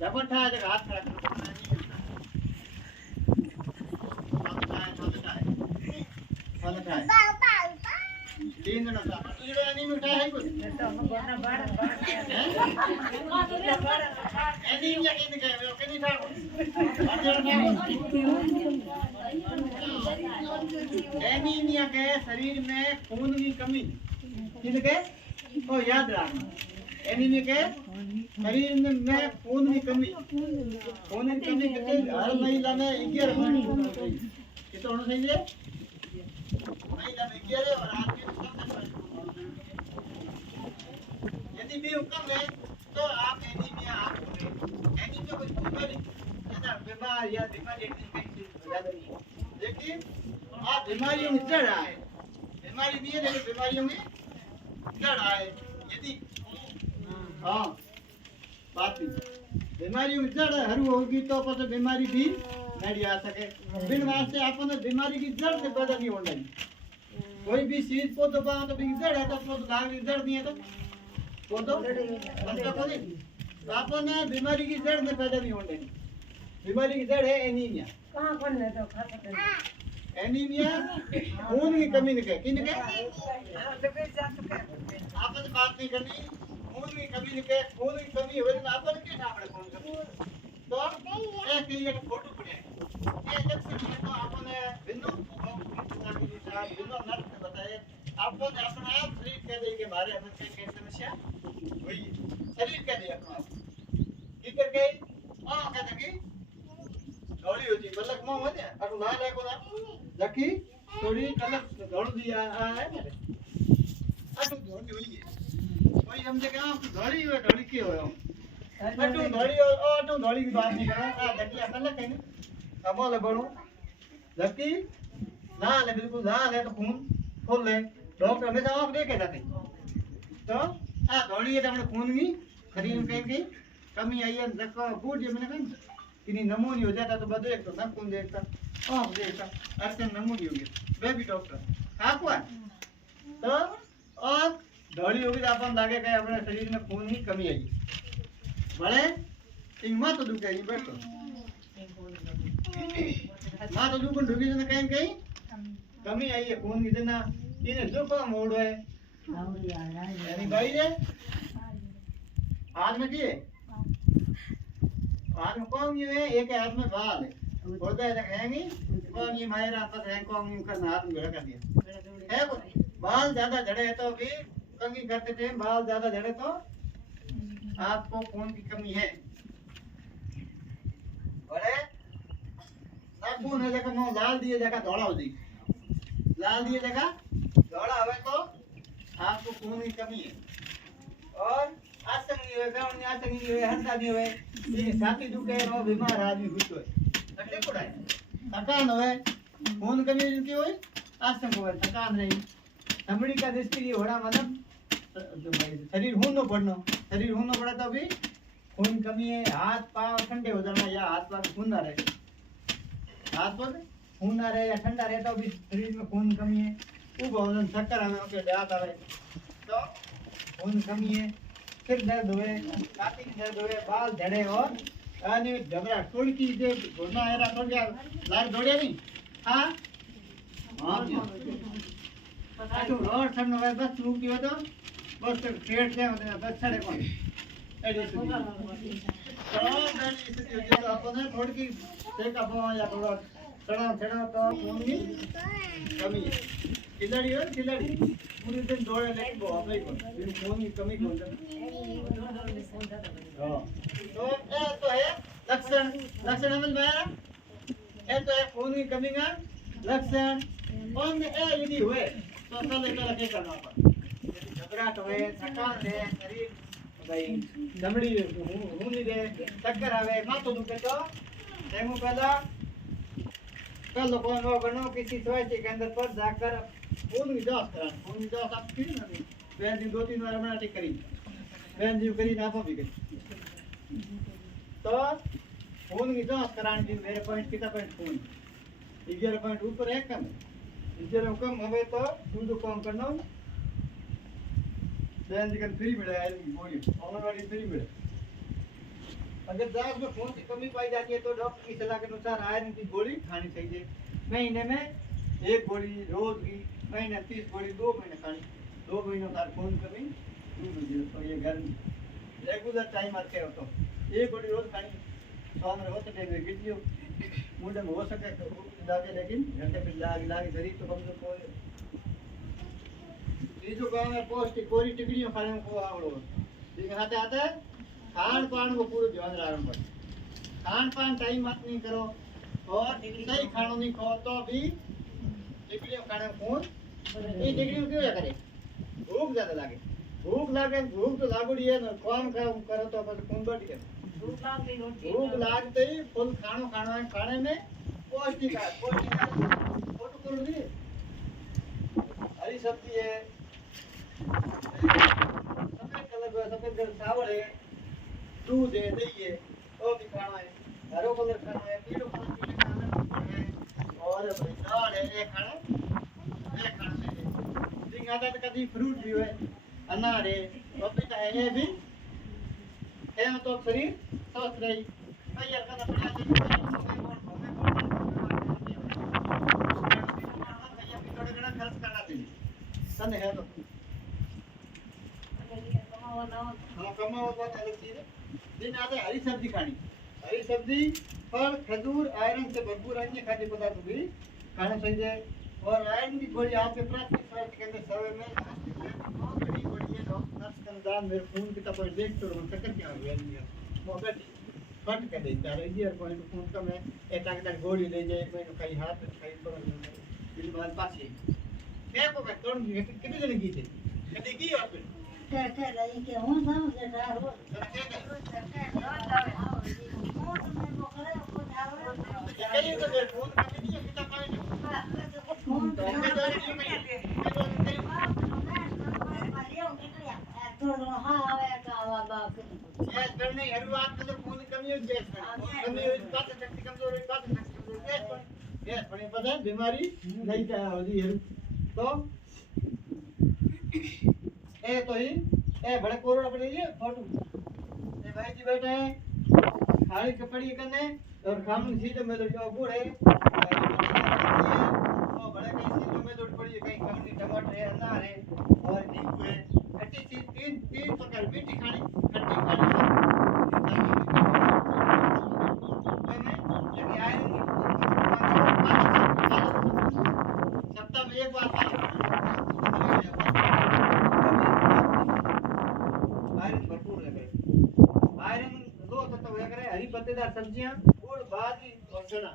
जबर था जगह हाथ खड़ा कर तीन जन था तुझे नहीं मिठा है कुछ एनीमिया किन के वो किन था एनीमिया के शरीर में खून की कमी किन के ओ याद रखना एनीमिया के शरीर में खून की कमी कितने हर महिला में 11 कितना होना चाहिए महिला में 11 और आदमी में 17 यदि भी कम है तो आप एनीमिया एनीमिया कोई बीमारी ऐसा बीमार या बीमारी कहीं चीज ज्यादा नहीं है लेकिन आप बीमारियों में जड़ आए बीमारी नहीं है लेकिन बीमारियों में जड़ आए यदि हाँ बात बीमारी में जड़ हरू होगी तो પછી बीमारी भी नहीं आ सके बिन वास्ते आपने बीमारी की जड़ से पैदा नहीं होना कोई भी चीज को दबाओ तो जड़ है तो लाग की जड़ नहीं है तो वो तो बनता को नहीं तो आपने बीमारी की जड़ में पैदा नहीं होने बीमारी की जड़ है एनीमिया कहां पर ले तो खा सकते एनीमिया खून की कमी निकले किन के आपने बात नहीं करनी खून की कमी निकले खून की कमी हो तो आपने क्या ठापड़े खून का तो एक लिए फोटो पड़े ये लक्षण है तो आपने बिंदु बिंदु नर्स ने बताया आपने अपना आप शरीर कह दे के बारे में क्या समस्या हुई शरीर कह दे अपना की करके कहते कि दौड़ी होती बलक में हो ने अटू ना ले को ना लकी थोड़ी कलक दौड़ दिया है मेरे अटू दौड़ी हुई है कोई समझे कि आप दौड़ी के हो अटू दौड़ी की बात नहीं करो आ लकी कलक है ना अब ले बढ़ो लकी ना ले बिल्कुल ना ले तो खून खोल ले डॉक्टर हमेशा आप देखे जाते तो आ दौड़ी है तो अपने खून की शरीर में कहीं कमी आई है देखो बूढ़ ये मैंने कहा किनी नमूनी हो जाता तो बदले तो ना कौन देखता देखता अरसन नमूनी हो गया वे भी डॉक्टर आप हुआ तो और दौड़ी होगी तो अपन लागे कहीं अपने शरीर में खून की कमी आई बड़े इन मां तो दुखे ये बैठो मां तो दुख ढुकी ने कहीं कमी आई है खून की जना इन्हें दुख मोड़ है यानी भाई रे हाथ में किए हाथ में कौन ये है एक हाथ में बाल है बोलते हैं कहेंगे कौन ये मायरा पर है कौन का हाथ में कर दिया है बाल ज्यादा झड़े तो भी कंघी करते थे बाल ज्यादा झड़े तो आपको खून की कमी है अरे ना खून है जगह मैं लाल दिए जगह दौड़ा हो जी लाल दिए जगह दौड़ा हुए तो आपको खून की कमी है और आसन नहीं हुए गाँव में आसन नहीं हुए हंसा नहीं हुए ये छाती दुखे रो बीमार आदमी कुछ होए तकलीफ पड़े थकान होए खून कमी की होए आसन होए थकान नहीं चमड़ी का दृष्टि ये होड़ा मतलब शरीर खून न पड़नो शरीर खून न पड़े तो भी खून कमी है हाथ पाँव ठंडे हो जाना या हाथ पाँव खून ना रहे हाथ पर खून ना रहे या ठंडा रहे तो भी शरीर में खून कमी है वो बहुत चक्कर आवे ओके दांत आवे तो खून कमी है फिर दर्द हुए छाती में दर्द हुए बाल झड़े और आने घबरा टोड़की जो घुटना है टोड़ गया लार दौड़िया नहीं हाँ हाँ तो रोड ठंड हुए बस रुकी हो तो बस पेट से बस छड़े कौन तो अपन थोड़ी की टेक अप या थोड़ा चढ़ा तो खून की कमी है खिलाड़ी हो खिलाड़ी पूरे दिन दौड़े लेकिन बहुत नहीं दिन खून की कमी कौन सा तो ये तो है लक्षण समझ में आया ये तो है खून की कमी का लक्षण कौन है यदि हुए तो पहले क्या करना पड़ता घबराहट हुए थकान है शरीर भाई चमड़ी खून दे चक्कर आवे माथो दुखे तो तेमु पहला कल को बनो किसी स्वास्थ्य केंद्र पर जाकर खून की जांच करा खून की जांच आप की नहीं बहन जी 2-3 बार हमने टिक करी बहन जी करी ना भी करी तो खून की जांच कराने की मेरे पॉइंट कितना पॉइंट खून 11 पॉइंट ऊपर है कम 11 कम हवे तो दूध कम करना बहन जी का फ्री मिले आएगी बोली ऑनलाइन फ्री मिले अगर दांत में खून की कमी पाई जाती है तो डॉक्टर की सलाह के अनुसार आयरन की गोली खानी चाहिए। महीने में 1 गोली रोज की, महीने 30 गोली 2 महीने खानी। 2 महीनों का खून कमी दूर होगी। तो ये घर रेगुलर टाइम आते हो तो 1 गोली रोज खानी। सौ में हो सके तो गिर लियो, मुंडे में हो सके तो जाके, लेकिन घंटे पे लाग गरीब तो कम तो तीजो गाँव में पौष्टिक कोरी टिकड़ियों खाने को आवड़ो। दिखाते आते खान पान को पूरा ध्यान रखना पड़े। खान पान टाइम मत नहीं करो और सही खानों नहीं खाओ तो भी टिकड़ियों खाने खून ये टिकड़ियों क्यों करे, भूख ज्यादा लागे। भूख तो लागुड़ी है ना, काम करो तो बस खून बढ़ गया। भूख लागते ही फुल खानो खाना है, खाने में पौष्टिक है। फोटो कर दी हरी सब्जी है, सफेद कलर चावल है, दूध है, दही है, वो भी खाना है। हरो कलर खाना है, पीलो कलर पीले खाना है, और दाल है ये खाना है। दिन आता तो कभी फ्रूट भी है, अनार है, पपीता है, ये भी है तो शरीर स्वस्थ रही। तैयार करना पड़ेगा खर्च करना चाहिए तने है तो हाँ कमाओ बात अलग चीज है। दिन आते हरी सब्जी खानी, हरी सब्जी फल खजूर आयरन से भरपूर अन्य खाद्य पदार्थ भी खाना चाहिए। और आयरन की गोली आपके प्राथमिक स्वास्थ्य केंद्र सेवा में बड़ी बड़ी है। नर्स का निदान मेरे खून की तप देख तो चक्कर क्या हो गया मौका फट कर देता है ये पॉइंट खून का मैं एक तक गोली ले जाए मैं कहीं हाथ कहीं पर दिन बाद पाछे क्या को मैं कौन कितने जने की थे कभी की आप क्या रही के हूं समझ रहा हो कहीं तो मेरे खून कभी नहीं कितना पानी खून तो हमें जाने नहीं मिले तो हां आवे का बाप गैस करने हर बात में तो खून की कमी हो गैस कमी हो पाचन शक्ति कमजोर है पाचन शक्ति कमजोर गैस पड़े पता है बीमारी नहीं क्या हो रही है तो ए तो ही ए बड़े कोरोना पड़े ये फोटो ए भाई जी बैठे हैं खाली कपड़ी करने और खामन सीधे में तो बूढ़े और बड़े कहीं सीधे में तो पड़ी कहीं खामन टमाटर है अनार है और नींबू है खट्टी चीज तीन प्रकार मीठी खानी खट्टी खानी लेकिन आयरन सप्ताह में एक बार आयरन भरपूर है। आयरन 2 तत्व है हरी पत्तेदार सब्जियां गुड़ बाजरी और चना।